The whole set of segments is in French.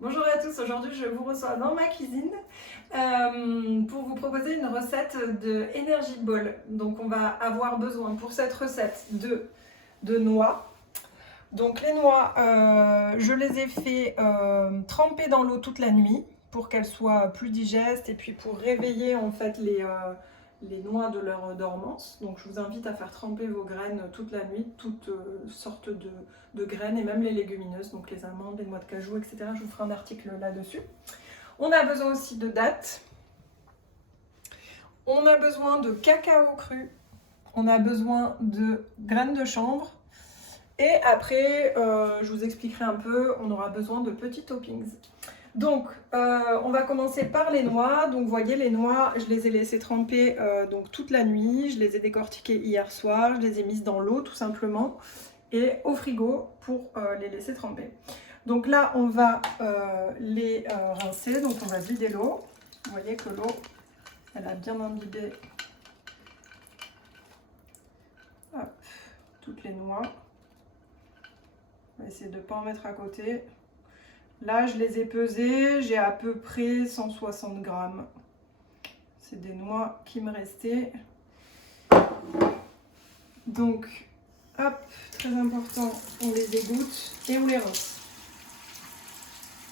Bonjour à tous, aujourd'hui je vous reçois dans ma cuisine pour vous proposer une recette de Energy Ball. Donc on va avoir besoin pour cette recette de noix. Donc les noix, je les ai fait tremper dans l'eau toute la nuit pour qu'elles soient plus digestes et puis pour réveiller en fait les noix de leur dormance. Donc je vous invite à faire tremper vos graines toute la nuit, toutes sortes de graines et même les légumineuses, donc les amandes, les noix de cajou, etc. Je vous ferai un article là-dessus. On a besoin aussi de dattes. On a besoin de cacao cru. On a besoin de graines de chanvre. Et après, je vous expliquerai un peu, on aura besoin de petits toppings. Donc, on va commencer par les noix. Donc, vous voyez, les noix, je les ai laissées tremper donc toute la nuit. Je les ai décortiquées hier soir. Je les ai mises dans l'eau, tout simplement, et au frigo pour les laisser tremper. Donc là, on va les rincer. Donc, on va vider l'eau. Vous voyez que l'eau, elle a bien imbibé toutes les noix. On va essayer de ne pas en mettre à côté. Là, je les ai pesées, j'ai à peu près 160 grammes. C'est des noix qui me restaient. Donc, hop, très important, on les égoutte et on les rince.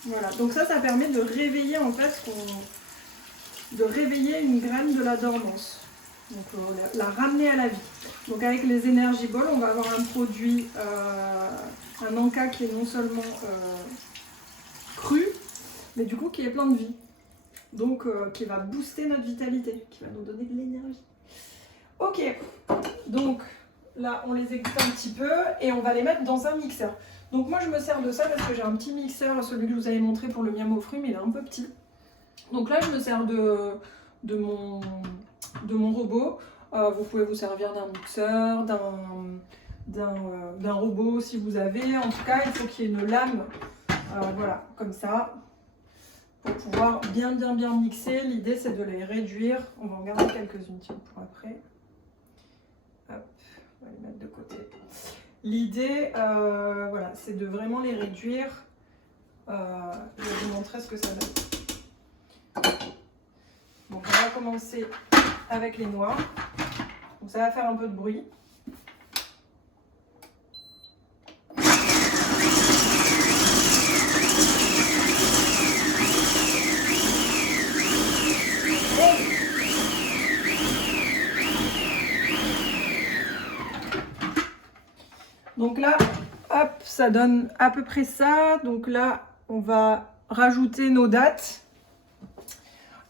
Voilà, donc ça permet de réveiller en fait, de réveiller une graine de la dormance. Donc, la ramener à la vie. Donc, avec les Energy Balls, on va avoir un produit, un encas qui est non seulement cru, mais du coup qui est plein de vie. Donc qui va booster notre vitalité, qui va nous donner de l'énergie. Ok, donc là on les égoutte un petit peu et on va les mettre dans un mixeur. Donc moi je me sers de ça parce que j'ai un petit mixeur, celui que je vous avais montré pour le miam aux fruits, mais il est un peu petit. Donc là je me sers de mon robot. Vous pouvez vous servir d'un mixeur, d'un robot si vous avez. En tout cas il faut qu'il y ait une lame, voilà, comme ça. Pour pouvoir bien mixer, l'idée c'est de les réduire. On va en garder quelques-unes pour après. Hop, on va les mettre de côté. L'idée, voilà, c'est de vraiment les réduire. Je vais vous montrer ce que ça donne. Donc on va commencer avec les noix. Donc ça va faire un peu de bruit. Donc là, hop, ça donne à peu près ça. Donc là, on va rajouter nos dattes.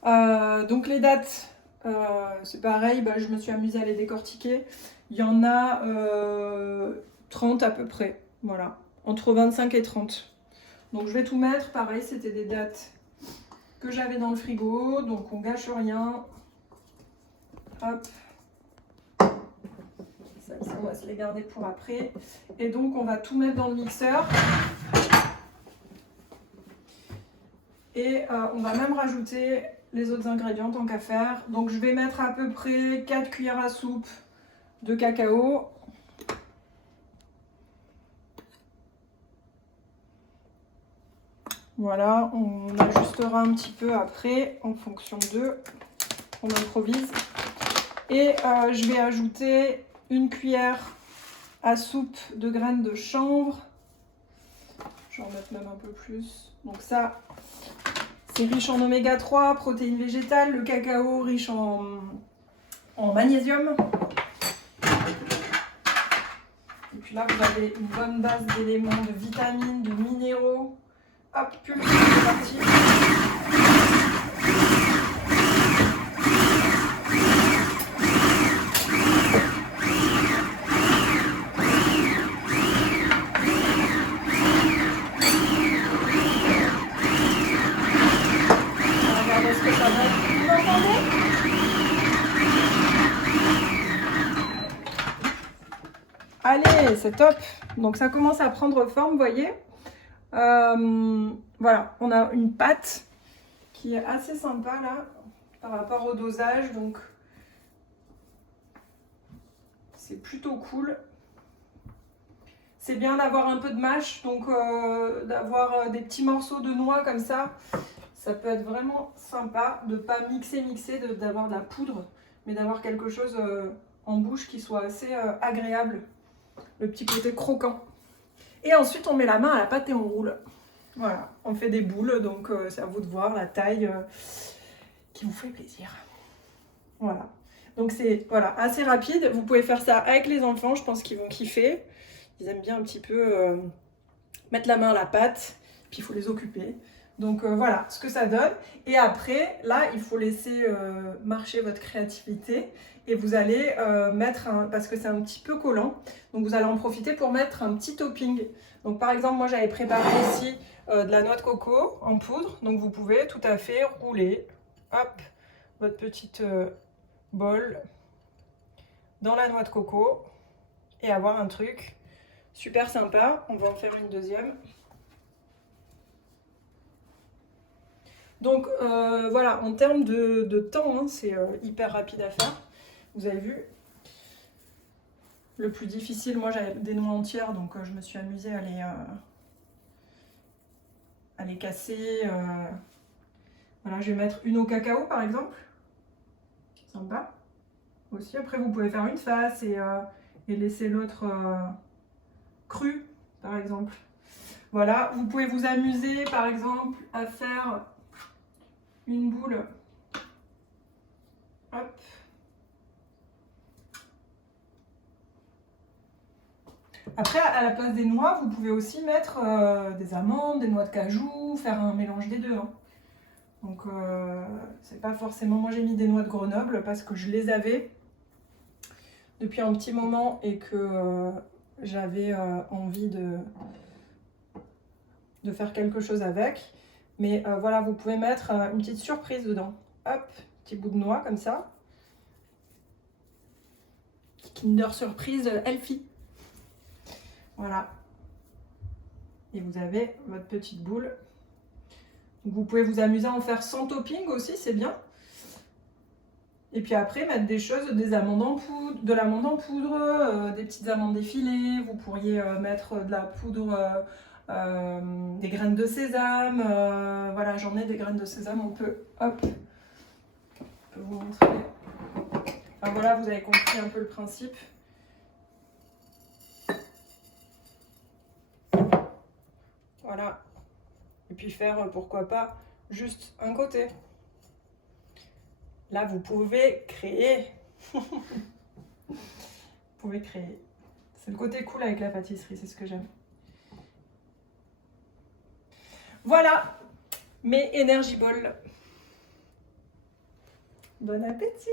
Donc les dattes, c'est pareil, je me suis amusée à les décortiquer. Il y en a 30 à peu près, voilà, entre 25 et 30. Donc je vais tout mettre, pareil, c'était des dattes que j'avais dans le frigo, donc on gâche rien. Hop. Celles-ci, on va se les garder pour après. Et donc on va tout mettre dans le mixeur. Et on va même rajouter les autres ingrédients tant qu'à faire. Donc je vais mettre à peu près 4 cuillères à soupe de cacao. Voilà, on ajustera un petit peu après en fonction d'eux. On improvise. Et je vais ajouter une cuillère à soupe de graines de chanvre. Je vais en mettre même un peu plus. Donc ça, c'est riche en oméga 3, protéines végétales, le cacao riche en magnésium. Et puis là, vous avez une bonne base d'éléments, de vitamines, de minéraux. Hop, pulvériser, c'est parti. Regardez ce que ça donne. Vous entendez ? Allez, c'est top. Donc ça commence à prendre forme, vous voyez. Voilà, on a une pâte qui est assez sympa là par rapport au dosage, donc c'est plutôt cool. c'est bien d'avoir un peu de mâche, donc d'avoir des petits morceaux de noix comme ça. Ça peut être vraiment sympa de ne pas mixer, d'avoir de la poudre, mais d'avoir quelque chose en bouche qui soit assez agréable. Le petit côté croquant. Et ensuite, on met la main à la pâte et on roule. Voilà, on fait des boules, donc c'est à vous de voir la taille qui vous fait plaisir. Voilà. Donc c'est assez rapide. Vous pouvez faire ça avec les enfants, je pense qu'ils vont kiffer. Ils aiment bien un petit peu mettre la main à la pâte, puis il faut les occuper. Donc voilà ce que ça donne. Et après, là, il faut laisser marcher votre créativité. Et vous allez mettre, parce que c'est un petit peu collant, donc vous allez en profiter pour mettre un petit topping. Donc par exemple, moi j'avais préparé ici de la noix de coco en poudre. Donc vous pouvez tout à fait rouler, hop, votre petite bol dans la noix de coco et avoir un truc super sympa. On va en faire une deuxième. Donc voilà, en termes de temps, hein, c'est hyper rapide à faire. Vous avez vu. Le plus difficile, moi j'avais des noix entières, donc je me suis amusée à les casser. Voilà, je vais mettre une au cacao par exemple. Sympa. Aussi, après vous pouvez faire une face et laisser l'autre crue par exemple. Voilà, vous pouvez vous amuser par exemple à faire une boule. Hop. Après, à la place des noix, vous pouvez aussi mettre des amandes, des noix de cajou, faire un mélange des deux. Hein. Donc, c'est pas forcément... Moi, j'ai mis des noix de Grenoble parce que je les avais depuis un petit moment et que j'avais envie de faire quelque chose avec. Mais voilà, vous pouvez mettre une petite surprise dedans. Hop, petit bout de noix comme ça. Kinder Surprise Elfie. Voilà. Et vous avez votre petite boule. Donc vous pouvez vous amuser à en faire sans topping aussi, c'est bien. Et puis après, mettre des choses, des amandes en poudre, de l'amande en poudre, des petites amandes effilées. Vous pourriez mettre de la poudre, des graines de sésame. Voilà, j'en ai des graines de sésame. On peut, hop, je peux vous montrer. Enfin voilà, vous avez compris un peu le principe. Voilà. Et puis faire, pourquoi pas, juste un côté. Là, vous pouvez créer. Vous pouvez créer. C'est le côté cool avec la pâtisserie, c'est ce que j'aime. Voilà mes Energy Balls. Bon appétit!